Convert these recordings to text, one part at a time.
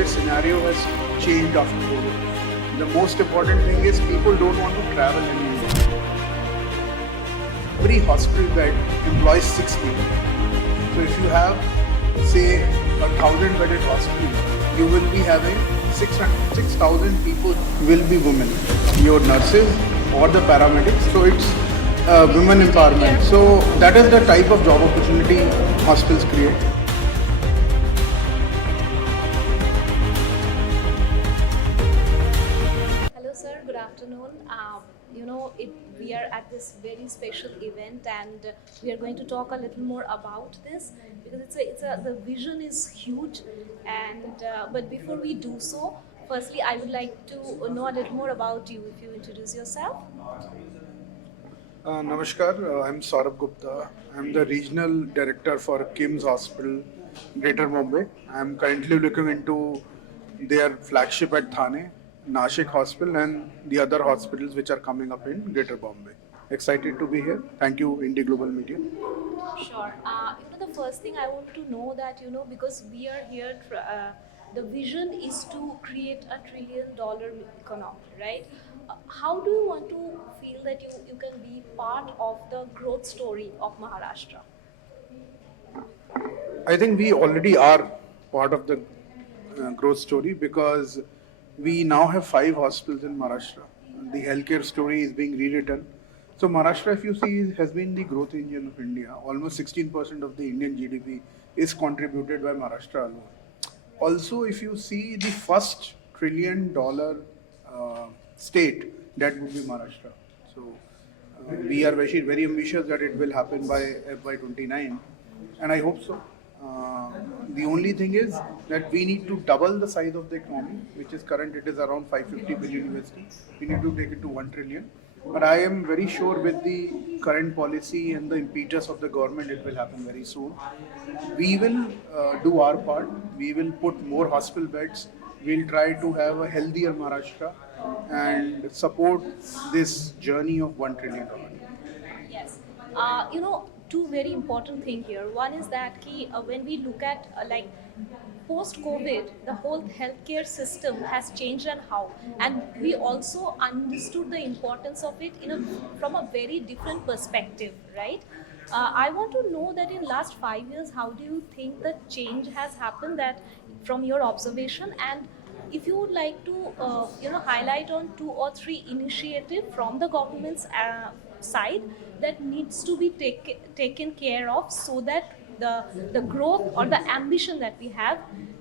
healthcare scenario has changed after COVID. The most important thing is people don't want to travel anymore. Every hospital bed employs 6 people. So if you have, say, 1,000-bedded hospital, you will be having 6,000 people will be women, your nurses or the paramedics. So it's women empowerment. So that is the type of job opportunity hospitals create. Hello, sir. Good afternoon. We are at this very special event, and we are going to talk a little more about this because the vision is huge. And but before we do so, firstly, I would like to know a little more about you. If you introduce yourself. Namaskar, I'm Saurabh Gupta. I'm the regional director for KIMS Hospital, Greater Mumbai. I'm currently looking into their flagship at Thane, Nashik Hospital, and the other hospitals which are coming up in Greater Bombay. Excited to be here. Thank you, Indie Global Media. Sure. The first thing I want to know that because we are here, the vision is to create a $1 trillion economy, right? How do you want to feel that you can be part of the growth story of Maharashtra? I think we already are part of the growth story because we now have 5 hospitals in Maharashtra. The healthcare story is being rewritten. So Maharashtra, if you see, has been the growth engine of India. Almost 16% of the Indian GDP is contributed by Maharashtra alone. Also, if you see the first $1 trillion state, that would be Maharashtra. So we are very ambitious that it will happen by FY29, and I hope so. The only thing is that we need to double the size of the economy, which is current, it is around 550 billion USD. We need to take it to 1 trillion. But I am very sure with the current policy and the impetus of the government, it will happen very soon. We will do our part. We will put more hospital beds. We'll try to have a healthier Maharashtra and support this journey of $1 trillion. Yes. Two very important things here. One is that when we look at post-COVID, the whole healthcare system has changed and we also understood the importance of it from a very different perspective, right? I want to know that in last 5 years, how do you think the change has happened that from your observation, and if you would like to highlight on 2 or 3 initiatives from the government's side that needs to be taken care of so that the growth or the ambition that we have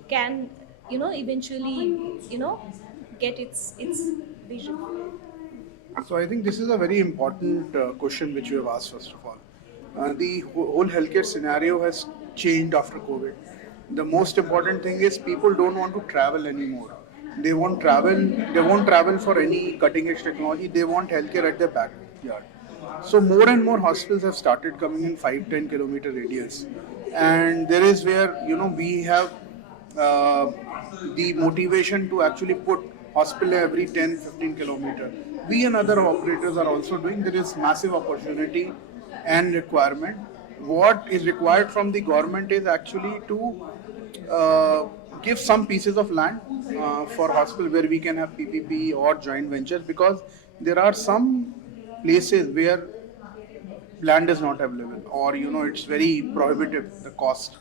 can eventually get its vision. So I think this is a very important question which you have asked first of all. The whole healthcare scenario has changed after COVID. The most important thing is people don't want to travel anymore. They won't travel for any cutting edge technology. They want healthcare at their backyard. So more and more hospitals have started coming in 5-10 kilometer radius, and there is where we have the motivation to actually put hospital every 10-15 kilometer. We and other operators are also doing. There is massive opportunity and requirement. What is required from the government is actually to give some pieces of land for hospital where we can have PPP or joint ventures, because there are some places where land is not available, or it's very prohibitive, the cost.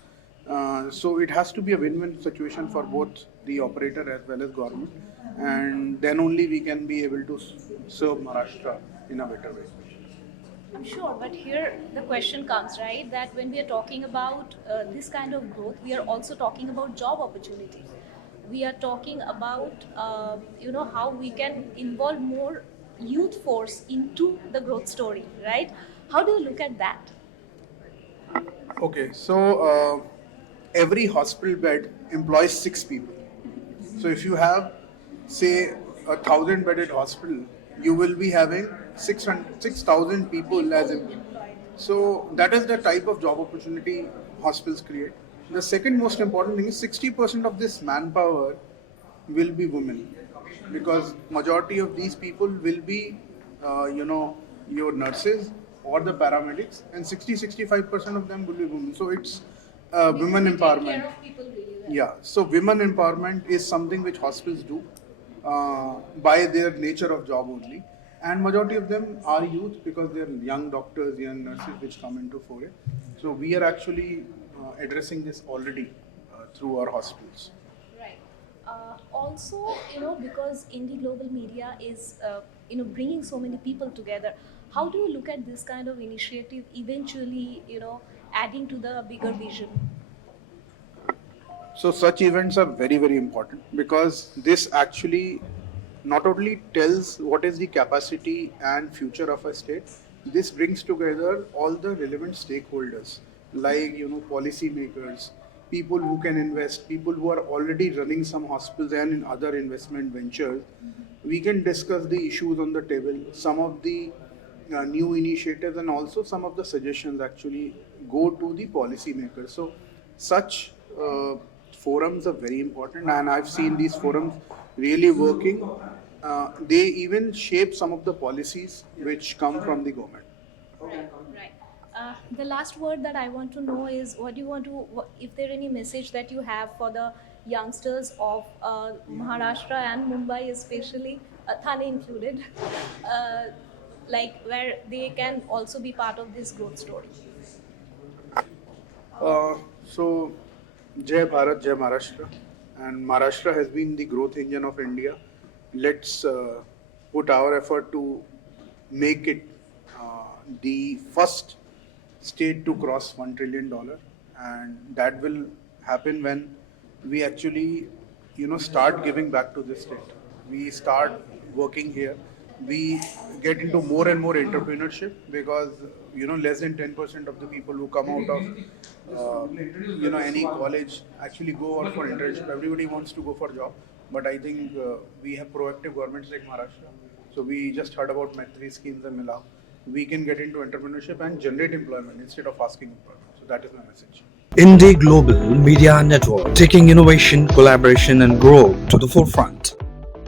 So it has to be a win-win situation for both the operator as well as government, and then only we can be able to serve Maharashtra in a better way. I'm sure, but here the question comes, right, that when we are talking about this kind of growth, we are also talking about job opportunity. We are talking about how we can involve more youth force into the growth story, right? How do you look at that? Okay, so every hospital bed employs 6 people. So if you have, say, 1,000-bedded hospital, you will be having 6,000 people as employees. So that is the type of job opportunity hospitals create. The second most important thing is 60% of this manpower will be women, because majority of these people will be, your nurses or the paramedics, and 60-65% of them will be women. So it's women Take care empowerment. of people really Yeah, so women empowerment is something which hospitals do by their nature of job only, and majority of them are youth because they are young doctors, young nurses which come into foray. So we are actually addressing this already through our hospitals. Right. Also, because indie global media is, bringing so many people together, how do you look at this kind of initiative eventually, adding to the bigger vision? So such events are very, very important because this actually not only tells what is the capacity and future of a state, this brings together all the relevant stakeholders like policy makers, people who can invest, people who are already running some hospitals and in other investment ventures. We can discuss the issues on the table, some of the new initiatives, and also some of the suggestions actually go to the policy makers. So such forums are very important, and I've seen these forums really working. They even shape some of the policies which come from the government. Right, right. The last word that I want to know is what do you want to, if there any message that you have for the youngsters of Maharashtra and Mumbai, especially Thane included, uh, like where they can also be part of this growth story. So, Jai Bharat, Jai Maharashtra, and Maharashtra has been the growth engine of India. Let's put our effort to make it the first state to cross $1 trillion, and that will happen when we actually, start giving back to this state. We start working here. We get into more and more entrepreneurship because less than 10% of the people who come out of any college actually go out for internship. Everybody wants to go for job, but I think we have proactive governments like Maharashtra. So we just heard about Maitri schemes and Mila. We can get into entrepreneurship and generate employment instead of asking employment. So that is my message. Indie Global Media Network, taking innovation, collaboration, and growth to the forefront.